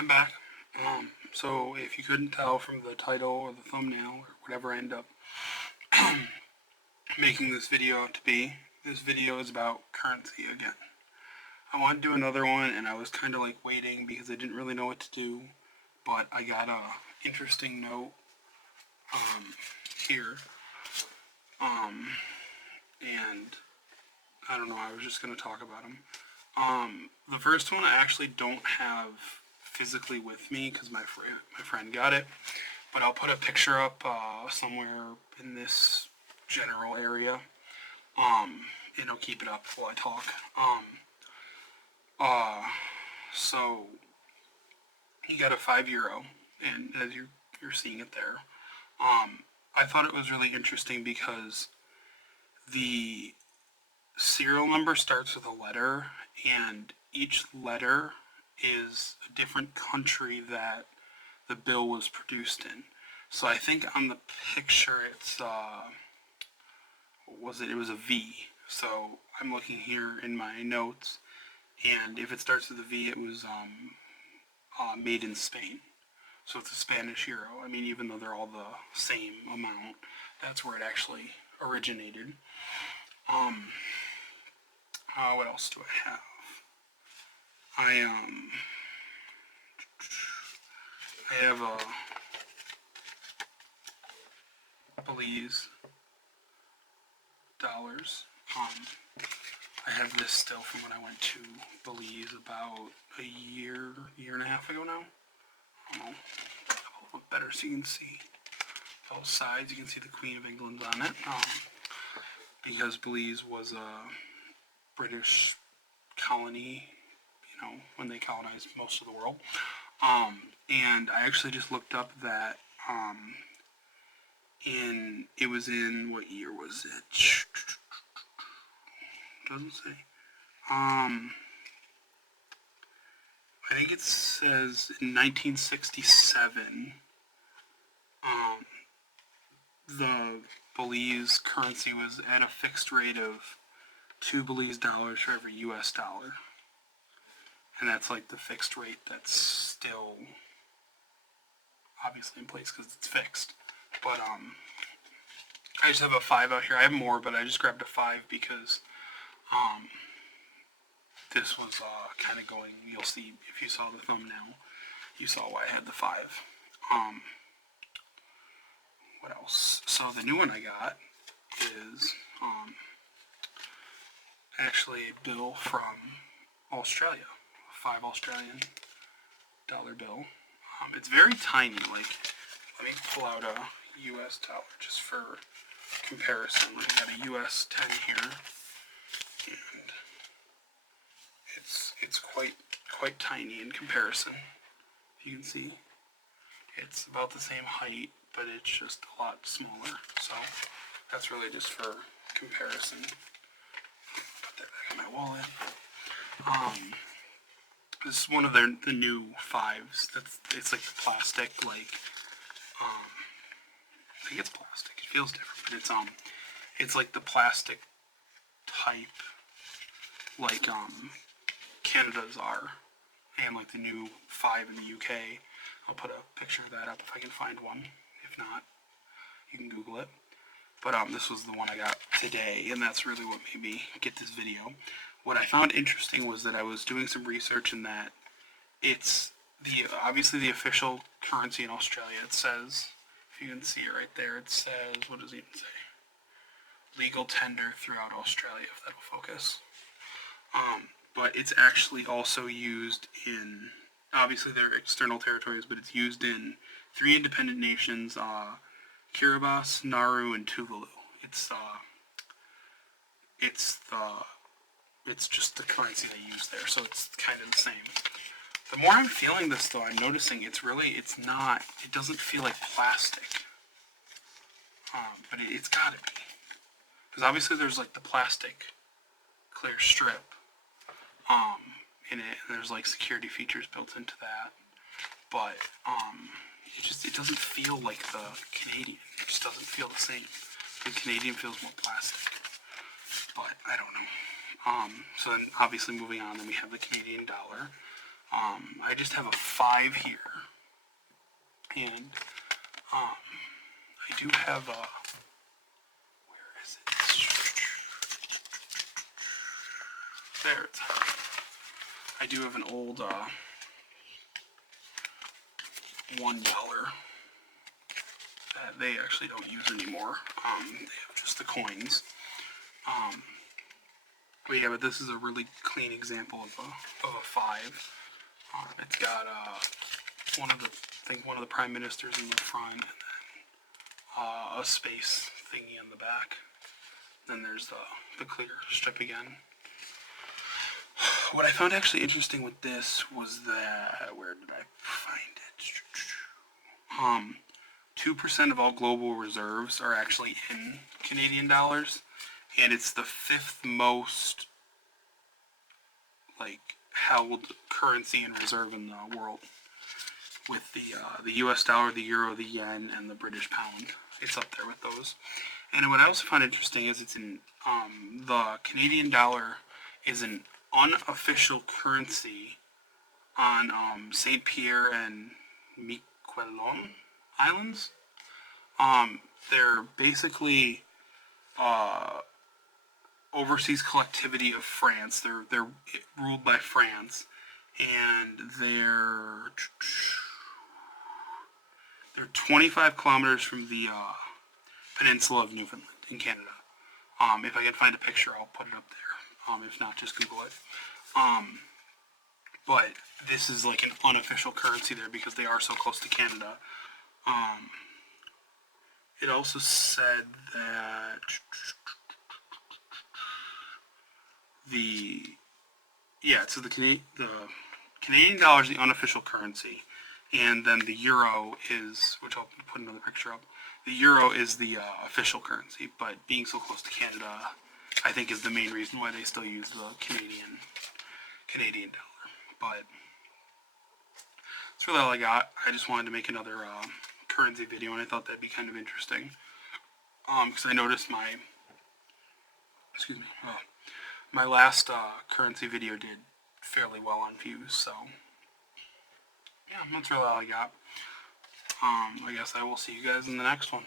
I'm back. So if you couldn't tell from the title or the thumbnail or whatever I end up making this video out to be, this video is about currency again. I wanted to do another one and I was kind of like waiting because I didn't really know what to do, but I got a interesting note here. And I don't know, I was just going to talk about them. The first one I actually don't have physically with me because my friend got it, but I'll put a picture up somewhere in this general area, and I'll keep it up while I talk. So he got a €5, and as you're seeing it there, I thought it was really interesting because the serial number starts with a letter, and each letter is a different country that the bill was produced in. So I think on the picture it's what was it? It was a V. So I'm looking here in my notes, and if it starts with a V, it was made in Spain. So it's a Spanish euro. I mean, even though they're all the same amount, that's where it actually originated. What else do I have? I have a Belize dollars. I have this still from when I went to Belize about a year and a half ago now. I don't know, a little bit better so you can see both sides. You can see the Queen of England on it, because Belize was a British colony, when they colonized most of the world. And I actually just looked up that it was in, what year was it? Doesn't say. I think it says in 1967, the Belize currency was at a fixed rate of 2 Belize dollars for every US dollar. And that's like the fixed rate that's still obviously in place because it's fixed. But I just have a 5 out here. I have more, but I just grabbed a 5 because this was kind of going, you'll see if you saw the thumbnail, you saw why I had the 5. What else? So the new one I got is actually a bill from Australia, a 5 Australian dollar bill. It's very tiny. Like, let me pull out a US dollar just for comparison. I got a US 10 here, and it's quite tiny in comparison. You can see it's about the same height, but it's just a lot smaller. So that's really just for comparison. Put that back in my wallet. This is one of the new 5s. It's like the plastic, like I think it's plastic. It feels different, but it's like the plastic type, like Canada's are, and like the new 5 in the UK. I'll put a picture of that up if I can find one. If not, you can Google it. But this was the one I got today, and that's really what made me get this video. What I found interesting was that I was doing some research in that it's obviously the official currency in Australia. It says, if you can see it right there, it says, what does it even say? Legal tender throughout Australia, if that'll focus. But it's actually also used in, obviously there are external territories, but it's used in 3 independent nations, Kiribati, Nauru, and Tuvalu. It's just the currency they use there, so it's kind of the same. The more I'm feeling this, though, I'm noticing it doesn't feel like plastic. But it's gotta be. Because obviously there's like the plastic clear strip in it, and there's like security features built into that. But it doesn't feel like the Canadian. It just doesn't feel the same. The Canadian feels more plastic. But I don't know. So then obviously moving on, then we have the Canadian dollar. I just have a 5 here, and I do have a. Where is it? There it's. I do have an old $1 that they actually don't use anymore. They have just the coins. But yeah, but this is a really clean example of a 5. It's got one of the prime ministers in the front, and then a space thingy on the back. Then there's the clear strip again. What I found actually interesting with this was that, where did I find it? 2% of all global reserves are actually in Canadian dollars, and it's the 5th most held currency and reserve in the world, with the U.S. dollar, the euro, the yen, and the British pound. It's up there with those. And what I also found interesting is it's in the Canadian dollar is an unofficial currency on Saint Pierre and Miquelon Islands. They're basically overseas collectivity of France. They're ruled by France, and they're 25 kilometers from the peninsula of Newfoundland in Canada. If I can find a picture, I'll put it up there. If not, just Google it. But this is like an unofficial currency there because they are so close to Canada. It also said that so the Canadian dollar is the unofficial currency, and then the euro is, which I'll put another picture up. The euro is the official currency, but being so close to Canada, I think is the main reason why they still use the Canadian dollar. But that's really all I got. I just wanted to make another currency video, and I thought that'd be kind of interesting. Because I noticed my last currency video did fairly well on views, so yeah, that's really all I got. I guess I will see you guys in the next one.